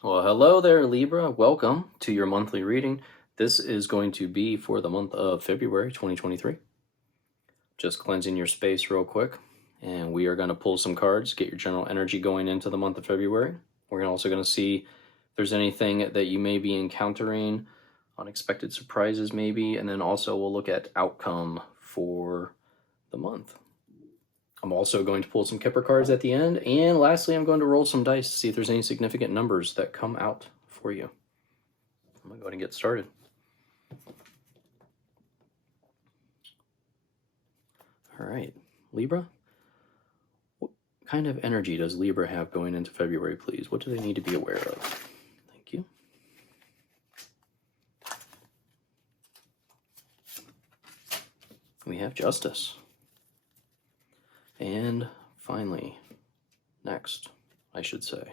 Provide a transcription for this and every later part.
Well, hello there, Libra. Welcome to your monthly reading. This is going to be for the month of February 2023. Just cleansing your space real quick. And we are going to pull some cards, get your general energy going into the month of February. We're also going to see if there's anything that you may be encountering, unexpected surprises maybe, and then also we'll look at outcome for the month. I'm also going to pull some Kipper cards at the end, and lastly, I'm going to roll some dice to see if there's any significant numbers that come out for you. I'm going to go ahead and get started. All right, Libra, what kind of energy does Libra have going into February, please? What do they need to be aware of? Thank you. We have Justice. And finally, next, I should say,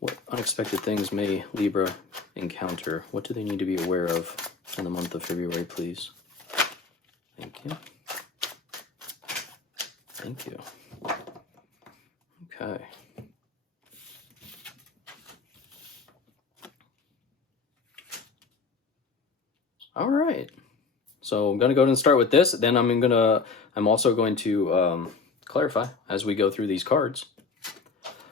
what unexpected things may Libra encounter? What do they need to be aware of in the month of February, please? Thank you. Thank you. Okay. All right. So I'm going to go ahead and start with this. Then I'm also going to clarify as we go through these cards.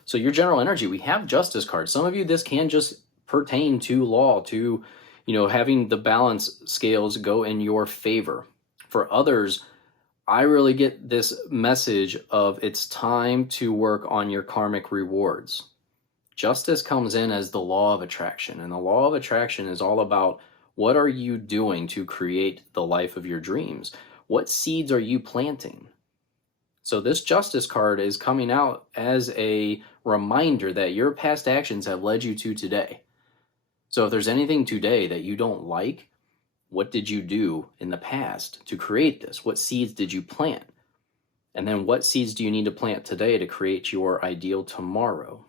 So your general energy, we have Justice cards. Some of you, this can just pertain to law, to, having the balance scales go in your favor. For others, I really get this message of it's time to work on your karmic rewards. Justice comes in as the law of attraction, and the law of attraction is all about what are you doing to create the life of your dreams? What seeds are you planting? So this Justice card is coming out as a reminder that your past actions have led you to today. So if there's anything today that you don't like, what did you do in the past to create this? What seeds did you plant? And then what seeds do you need to plant today to create your ideal tomorrow?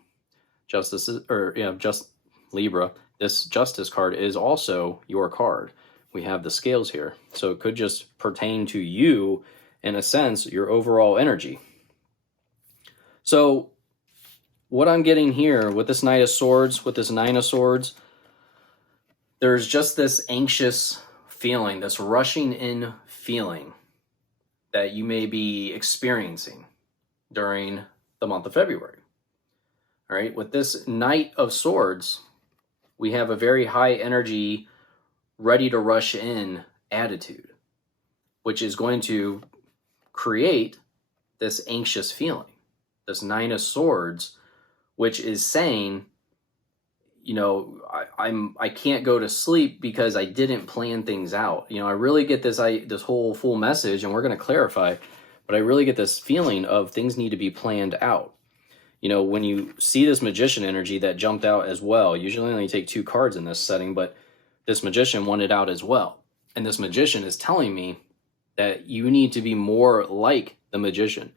Libra, this Justice card is also your card. We have the scales here. So it could just pertain to you, in a sense, your overall energy. So what I'm getting here with this Knight of Swords, with this Nine of Swords, there's just this anxious feeling, this rushing in feeling that you may be experiencing during the month of February. All right, with this Knight of Swords, we have a very high energy, ready to rush in attitude, which is going to create this anxious feeling. This Nine of Swords, which is saying, I can't go to sleep because I didn't plan things out. I really get this whole full message, and we're going to clarify, but I really get this feeling of things need to be planned out. When you see this Magician energy that jumped out as well, usually only take 2 cards in this setting, but this Magician wanted out as well. And this Magician is telling me that you need to be more like the Magician.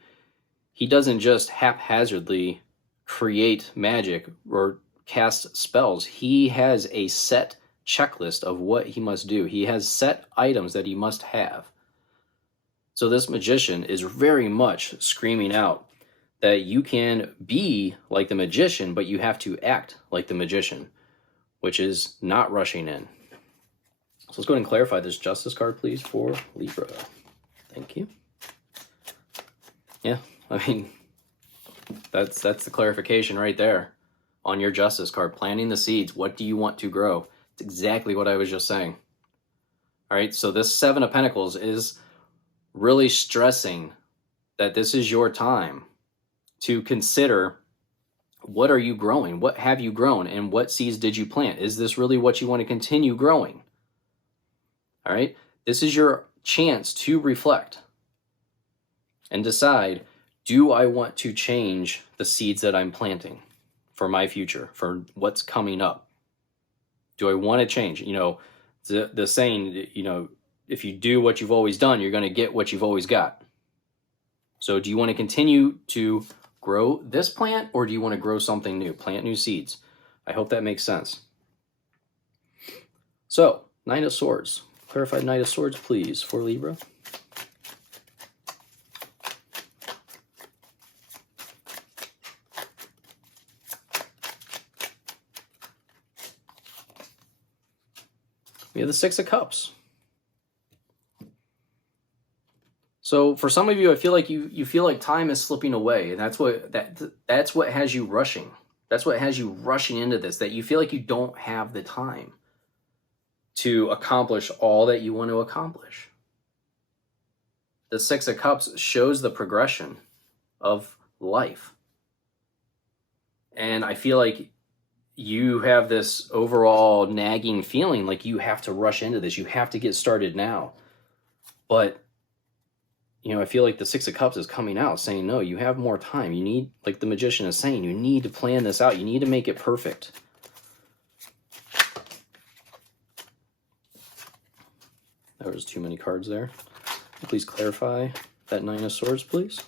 He doesn't just haphazardly create magic or cast spells. He has a set checklist of what he must do. He has set items that he must have. So this Magician is very much screaming out that you can be like the Magician, but you have to act like the Magician, which is not rushing in. So let's go ahead and clarify this Justice card, please, for Libra. Thank you. Yeah, that's the clarification right there on your Justice card. Planting the seeds. What do you want to grow? It's exactly what I was just saying. All right, so this Seven of Pentacles is really stressing that this is your time to consider, what are you growing? What have you grown? And what seeds did you plant? Is this really what you want to continue growing? All right, this is your chance to reflect and decide, do I want to change the seeds that I'm planting for my future, for what's coming up? Do I want to change? The saying, if you do what you've always done, you're going to get what you've always got. So do you want to continue to grow this plant, or do you want to grow something new, plant new seeds? I hope that makes sense. So, Knight of Swords. Clarified Knight of Swords, please, for Libra. We have the Six of Cups. So for some of you, I feel like you feel like time is slipping away, and that's what has you rushing. That's what has you rushing into this, that you feel like you don't have the time to accomplish all that you want to accomplish. The Six of Cups shows the progression of life. And I feel like you have this overall nagging feeling like you have to rush into this. You have to get started now. But, you know, I feel like the Six of Cups is coming out saying, no, you have more time. You need, like the Magician is saying, you need to plan this out. You need to make it perfect. There was too many cards there. Please clarify that Nine of Swords, please.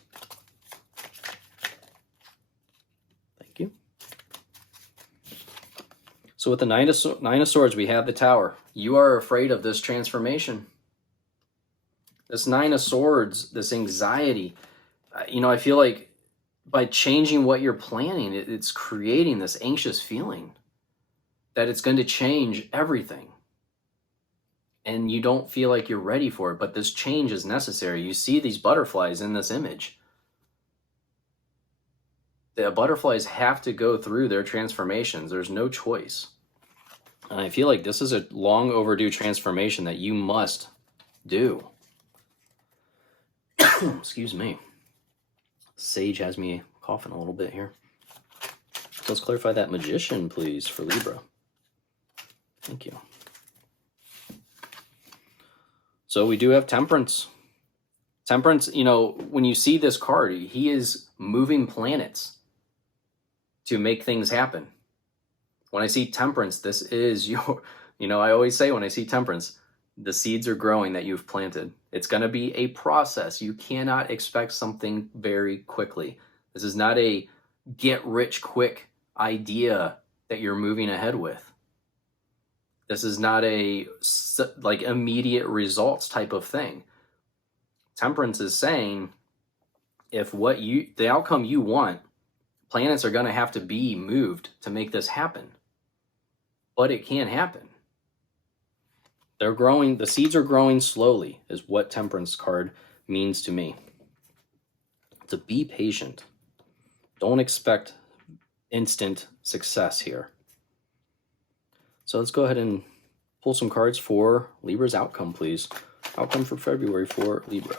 Thank you. So with the Nine of Swords, we have the Tower. You are afraid of this transformation. This Nine of Swords, this anxiety, you know, I feel like by changing what you're planning, it's creating this anxious feeling that it's going to change everything. And you don't feel like you're ready for it, but this change is necessary. You see these butterflies in this image. The butterflies have to go through their transformations. There's no choice. And I feel like this is a long overdue transformation that you must do. Excuse me. Sage has me coughing a little bit here. Let's clarify that Magician, please, for Libra. Thank you. So we do have Temperance. Temperance, you know, when you see this card, he is moving planets to make things happen. When I see Temperance, this is your, you know, I always say when I see Temperance, the seeds are growing that you've planted. It's going to be a process. You cannot expect something very quickly. This is not a get rich quick idea that you're moving ahead with. This is not a like immediate results type of thing. Temperance is saying if the outcome you want, planets are going to have to be moved to make this happen. But it can happen. They're growing, the seeds are growing slowly is what Temperance card means to me. To be patient. Don't expect instant success here. So let's go ahead and pull some cards for Libra's outcome, please. Outcome for February for Libra.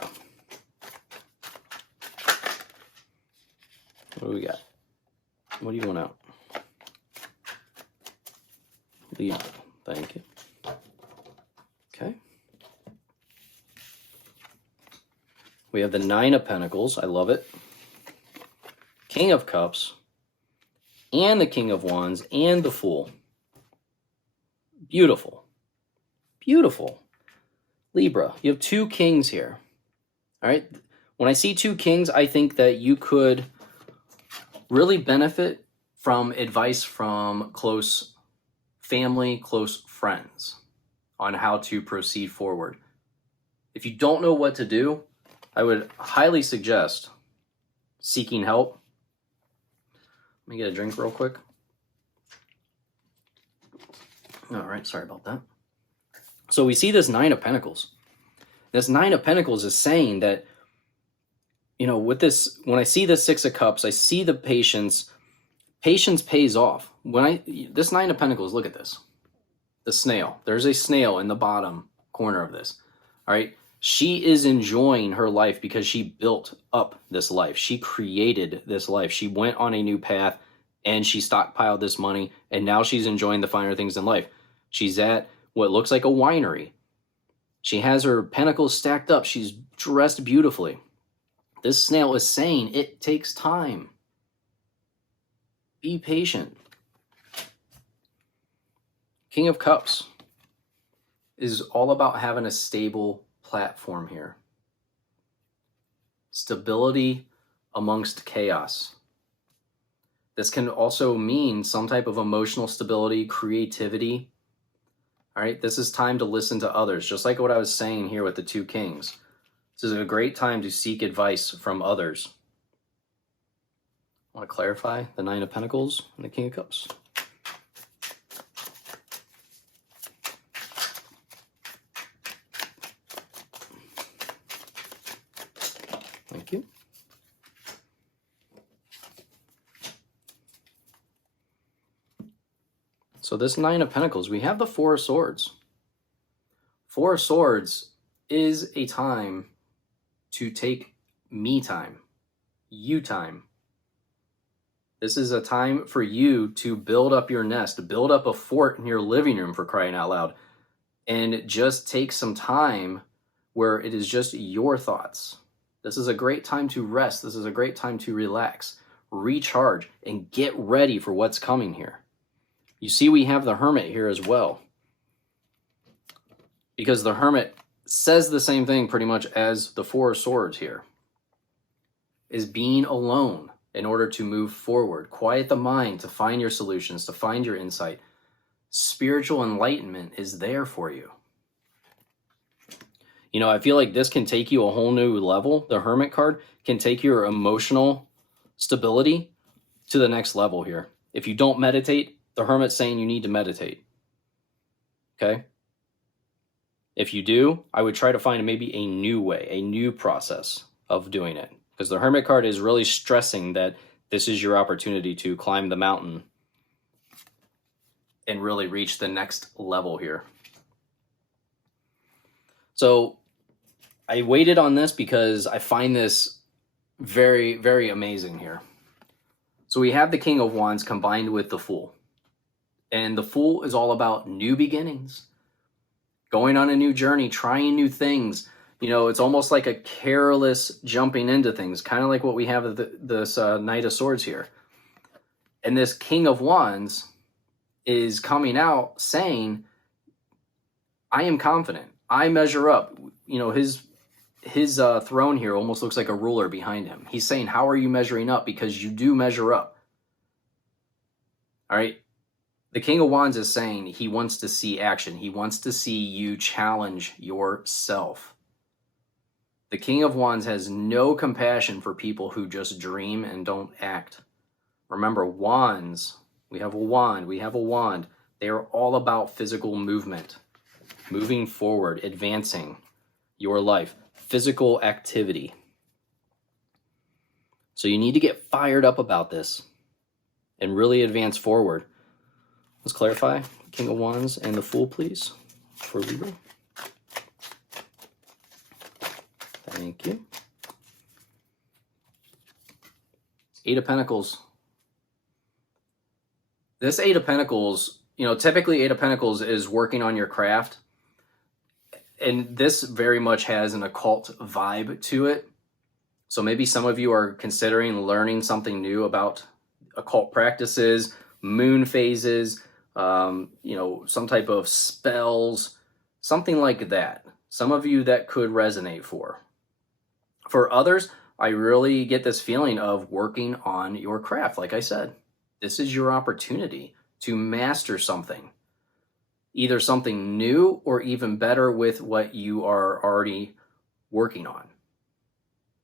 What do we got? What do you want out? Libra, thank you. Okay. We have the Nine of Pentacles. I love it. King of Cups. And the King of Wands. And the Fool. Beautiful. Beautiful. Libra, you have two kings here. All right. When I see two kings, I think that you could really benefit from advice from close family, close friends on how to proceed forward. If you don't know what to do, I would highly suggest seeking help. Let me get a drink real quick. All right, sorry about that. So we see this Nine of Pentacles. This Nine of Pentacles is saying that, you know, with this, when I see this Six of Cups, I see the patience. Patience pays off. This Nine of Pentacles, look at this. The snail. There's a snail in the bottom corner of this. All right. She is enjoying her life because she built up this life. She created this life. She went on a new path and she stockpiled this money, and now she's enjoying the finer things in life. She's at what looks like a winery. She has her pentacles stacked up. She's dressed beautifully. This snail is saying it takes time. Be patient. King of Cups is all about having a stable platform here. Stability amongst chaos. This can also mean some type of emotional stability, creativity. All right, this is time to listen to others, just like what I was saying here with the two kings. This is a great time to seek advice from others. I want to clarify the Nine of Pentacles and the King of Cups. So this Nine of Pentacles, we have the Four of Swords. Four of Swords is a time to take me time, you time. This is a time for you to build up your nest, build up a fort in your living room, for crying out loud, and just take some time where it is just your thoughts. This is a great time to rest. This is a great time to relax, recharge, and get ready for what's coming here. You see, we have the Hermit here as well, because the Hermit says the same thing pretty much as the Four of Swords here, is being alone in order to move forward. Quiet the mind to find your solutions, to find your insight. Spiritual enlightenment is there for you. You know, I feel like this can take you a whole new level. The Hermit card can take your emotional stability to the next level here. If you don't meditate, the Hermit's saying you need to meditate. Okay? If you do, I would try to find maybe a new way, a new process of doing it. Because the Hermit card is really stressing that this is your opportunity to climb the mountain and really reach the next level here. So I waited on this because I find this very, very amazing here. So we have the King of Wands combined with the Fool. And the Fool is all about new beginnings, going on a new journey, trying new things. You know, it's almost like a careless jumping into things, kind of like what we have of this Knight of Swords here. And this King of Wands is coming out saying, I am confident. I measure up. You know, his throne here almost looks like a ruler behind him. He's saying, how are you measuring up? Because you do measure up. All right. The King of Wands is saying he wants to see action. He wants to see you challenge yourself. The King of Wands has no compassion for people who just dream and don't act. Remember, wands, we have a wand, we have a wand. They are all about physical movement, moving forward, advancing your life, physical activity. So you need to get fired up about this and really advance forward. Let's clarify. King of Wands and the Fool, please, for Libra. Thank you. Eight of Pentacles. This Eight of Pentacles, you know, typically Eight of Pentacles is working on your craft. And this very much has an occult vibe to it. So maybe some of you are considering learning something new about occult practices, moon phases, you know, some type of spells, something like that. Some of you that could resonate for. For others, I really get this feeling of working on your craft. Like I said, this is your opportunity to master something. Either something new or even better with what you are already working on.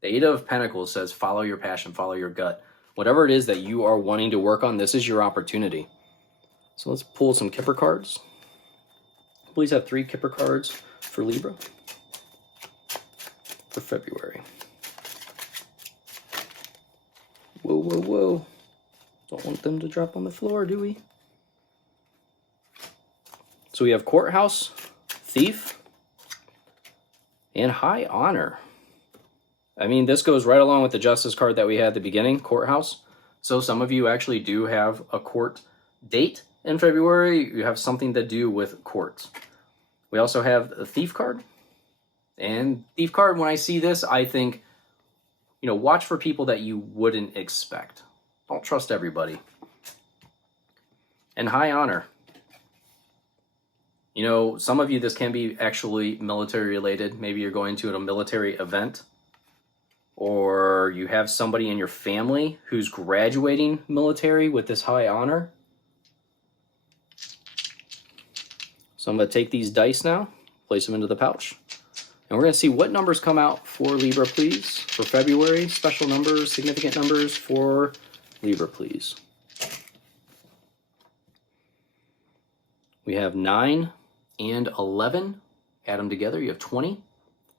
The Eight of Pentacles says, follow your passion, follow your gut. Whatever it is that you are wanting to work on, this is your opportunity. So let's pull some Kipper cards. Please have 3 Kipper cards for Libra for February. Whoa, whoa, whoa. Don't want them to drop on the floor, do we? So we have Courthouse, Thief, and High Honor. I mean, this goes right along with the Justice card that we had at the beginning, Courthouse. So some of you actually do have a court date in February. You have something to do with courts. We also have a Thief card. And Thief card, when I see this, I think, you know, watch for people that you wouldn't expect. Don't trust everybody. And High Honor. You know, some of you, this can be actually military related. Maybe you're going to a military event, or you have somebody in your family who's graduating military with this High Honor. So I'm going to take these dice now, place them into the pouch, and we're going to see what numbers come out for Libra, please, for February. Special numbers, significant numbers for Libra, please. We have 9 and 11. Add them together, you have 20.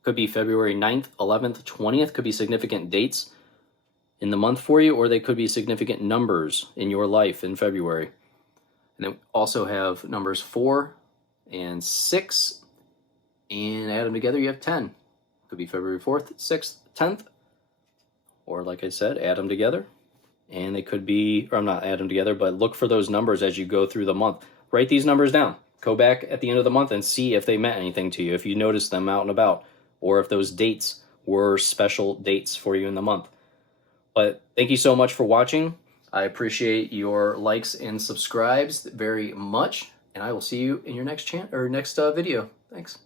Could be February 9th, 11th, 20th. Could be significant dates in the month for you, or they could be significant numbers in your life in February. And then we also have numbers 4 and 6, and add them together, you have 10. Could be February 4th, 6th, 10th, or like I said, add them together. And they could be, or I'm not add them together, but look for those numbers as you go through the month. Write these numbers down. Go back at the end of the month and see if they meant anything to you, if you noticed them out and about, or if those dates were special dates for you in the month. But thank you so much for watching. I appreciate your likes and subscribes very much, and I will see you in your next video. Thanks.